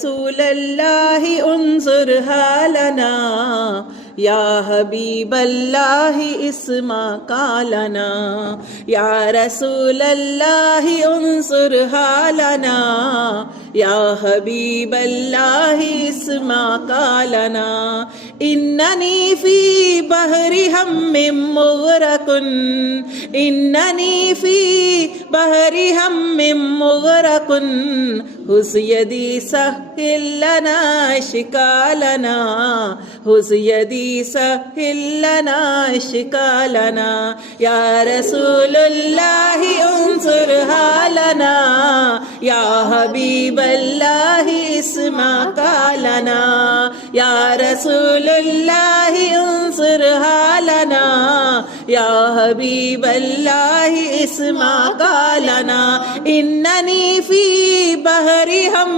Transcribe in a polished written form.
رسول اللہ انظرها لنا یا حبیب اللہ اسمعها لنا یا رسول اللہ انظرها لنا یا حبیب اللہ اسمعها لنا اننی فی بحر ہم مغرق اننی فی بحر ہم مغرق خذ یدی سہل لنا اشکالنا خذ یدی سہل لنا اشکالنا یا رسول اللہ انظرها لنا یا حبیب اللہ اسمعها لنا یا رسول اللہ انظرها لنا یا حبیب اللہ اسمعها لنا اننی فی بحر ہم